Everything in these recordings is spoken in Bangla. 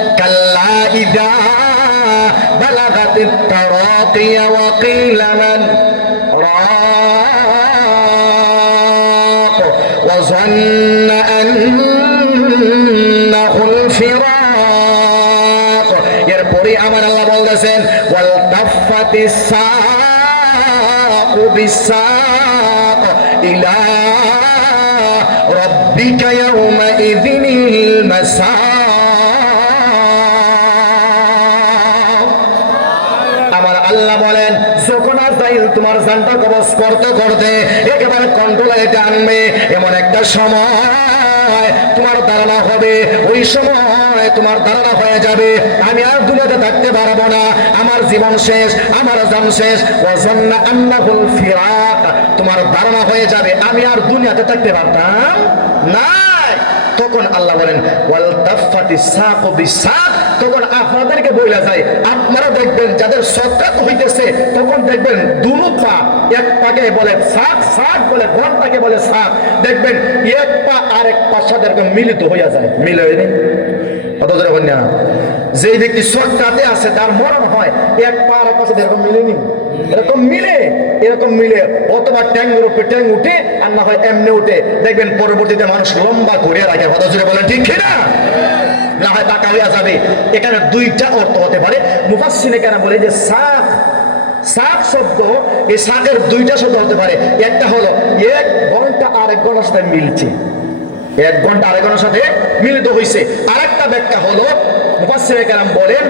كلا إذا بلغت التراقي وقيل من راق وظن أنه الفراق এরপরে আমার আল্লাহ বলতেছেন والتفت الساق بالساق إلى ربك يومئذ المساق আল্লাহ বলেন, যখন আজাইল তোমার জানটা কবজ করতে করতে একেবারে কন্ট্রোলে এটা আনবে, এমন একটা সময় তোমার ধারণা হবে। ওই সময় তোমার ধারণা হয়ে যাবে, আমি আর দুনিয়াতে থাকতে পারব না। আমার জীবন শেষ, আমার জান শেষ। ওয়াজান্না আন্নাহুল ফিরাক, তোমার ধারণা হয়ে যাবে, আমি আর দুনিয়াতে থাকতে পারতাম না তখন আল্লাহ বলেন, ওয়াল তাফাতি সাকু বিসাক তখন আপনাদেরকে বইলা যায়, আপনারা দেখবেন যাদের সৎকাত হইতেছে, তখন দেখবেন দুনো পা এক পাকে বলে সাক সাক বলে ঘরটাকে বলে সাক দেখবেন এক পা আর এক পার সাথে মিলিত হইয়া যায়। মিলে হয়নি কত জোরে বন্যা যে ব্যক্তি সৎকাতে আছে, তার মরণ হয়, এক পা আর এক পাশে এরকম মিলেনি? এরকম মিলে এরকম মিলে, অথবা ট্যাঙ্গের উপরে ট্যাং উঠে, আর না হয় এমনি উঠে। দেখবেন পরবর্তীতে মানুষ লম্বা করে রাখে। কথা বলেন, ঠিক কিনা? না হয় টাকা হইয়া যাবে। এখানে দুইটা অর্থ হতে পারে। মুফাসসিনে কেন বলে যে, সাক সাক শব্দ, এই সাকের দুইটা শব্দ হতে পারে। একটা হলো, এক ঘণ্টা আর এক ঘণ্টার সাথে মিলছে। এক ঘণ্টা আরেক ঘণ্টার সাথে মিলিত হয়েছে আরেকটা ব্যাখ্যা হলো, মুফাসসিরে কেরাম বলেন,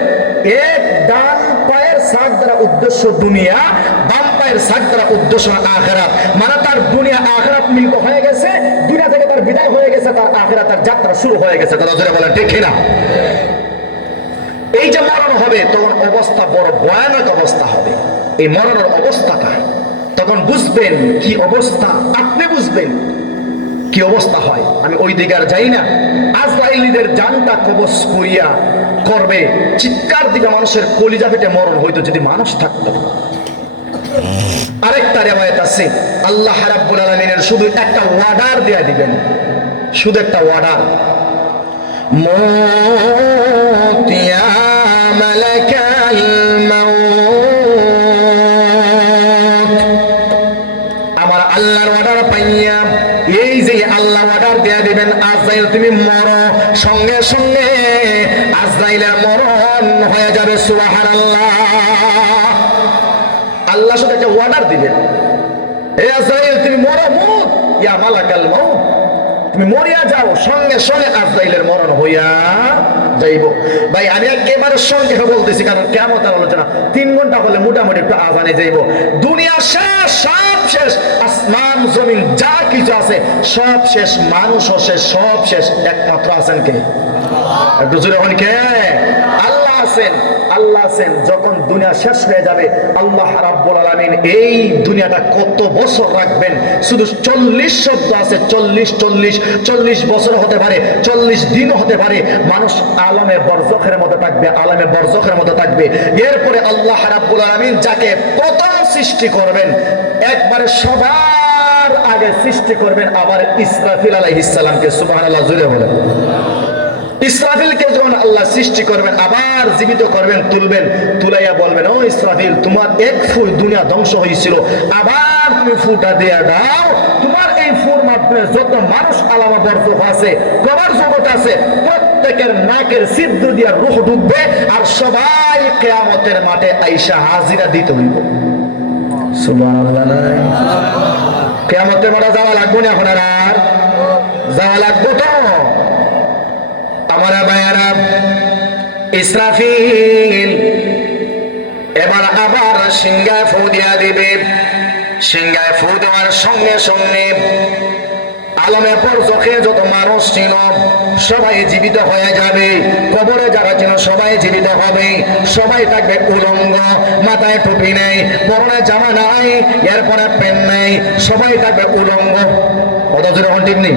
এক ডান পায়ের সাক দ্বারা উদ্দেশ্য দুনিয়া, বাম পায়ের সাক দ্বারা উদ্দেশ্য আখেরাত। মানে তার দুনিয়া আখেরাত মিলিত হয়ে গেছে, দুনিয়া থেকে তার বিদায় হয়ে গেছে, তার আখেরাত তার যাত্রা শুরু হয়ে গেছে। ঠিক কিনা? এই যে মরণ হবে, তখন অবস্থা বড় ভয়ানক অবস্থা হবে। এই মরণের অবস্থাটা, তখন বুঝবেন কি অবস্থা? আপনি বুঝবেন কি অবস্থা হয়। আমি ওই দিকে আর যাই না। আজরাইলিদের জানটা কবজ করিয়া করবে। চিৎকার দিকে মানুষের কলিজা পেটে মরণ হইতো যদি মানুষ থাকতো। আরেকটা রেওয়ায়ত আছে। আল্লাহ রাব্বুল আলামিনের শুধু একটা ওয়ার্ডার দেয়া দিবেন। শুধু একটা অর্ডার মোতিয়া মালাকাল আমার আল্লাহর অর্ডার পাইয়া, এই যে আল্লাহ অর্ডার দেয়া দিবেন, আজরাইল তুমি মর, সঙ্গে সঙ্গে আজরাইলের মরণ হয়ে যাবে সুবাহান আল্লাহ আল্লাহ শুধু একটা অর্ডার দিবেন। এই আজরাইল, তুমি মর মুখ ইয়া মালাকাল মৌত তুমি মরিয়া যাও, সঙ্গে সঙ্গে আজরাইলের মরণ হইয়া যাইব। ভাই, আমি একেবারে সঙ্গে বলতেছি, কারণ কেমন আলোচনা, তিন ঘণ্টা হলে মোটামুটি একটু আজানে যাইব। দুনিয়া শেষ, সব শেষ, আসমান, জমিন, যা কিছু আছে, সব শেষ মানুষও শেষ, সব শেষ। একমাত্র আছেন কে? একটু জোরে হন কে? আল্লাহ আছেন। আল্লাহ আছেন, যখন দুনিয়া শেষ হয়ে যাবে, আল্লাহ রাব্বুল আলামিন এই দুনিয়াটা কত বছর রাখবেন? শুধু চল্লিশ শব্দ আছে, চল্লিশ চল্লিশ চল্লিশ বছর হতে পারে, চল্লিশ দিন হতে পারে, মানুষ আলমে বরজখের মতো থাকবে, আলমে বরজখের মতো থাকবে। এরপরে আল্লাহ রাব্বুল আলামিন যাকে প্রথম সৃষ্টি করবেন, একবারে সবার আগে সৃষ্টি করবেন আবার ইসরাফিল আলাইহিস সালামকে, সুবহানাল্লাহ জুড়ে বলেন। ইসরাফিলকে যখন আল্লাহ সৃষ্টি করবেন, আবার জীবিত করবেন, তুলবেন, তুলাইয়া বলবেন, ও ইসরাফিল, তোমার এক ফুল দুনিয়া ধ্বংস হয়েছিল আবার তুমি ফুটা দিয়ে দাও। তোমার এই ফুল মাধ্যমে যত মানুষ আলামা বরফ আছে, কবার জগৎ আছে, প্রত্যেকের নাকের সিদ্ধ দিয়া রুহ ডুববে আর সবাই কেয়ামতের মাঠে আইসা হাজিরা দিতে হইব। কেয়ামতের মাঠে যাওয়া লাগবে না এখন আর? যাওয়া লাগবে তো। আমার ভাইয়ারা, ইসরাফিল এবার আবার সিংহায় ফু দিয়া দিবে। সিংহায় ফু দেওয়ার সঙ্গে সঙ্গে আলমে পর চোখে যত মানুষ ছিল, সবাই জীবিত হয়ে যাবে। কবরে যারা ছিল, সবাই জীবিত হবে। সবাই থাকবে উলঙ্গ, মাথায় টুপি নেই, পরনে জামা নাই, এরপরে পেন নেই, সবাই থাকবে উলঙ্গ। কত যখন ঠিক নেই?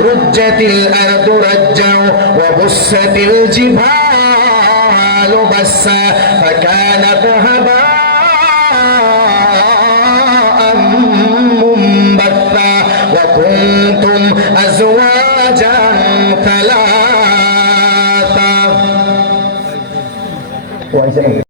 رجت الأرض رجا وبست الجبال بسا فكانت هباء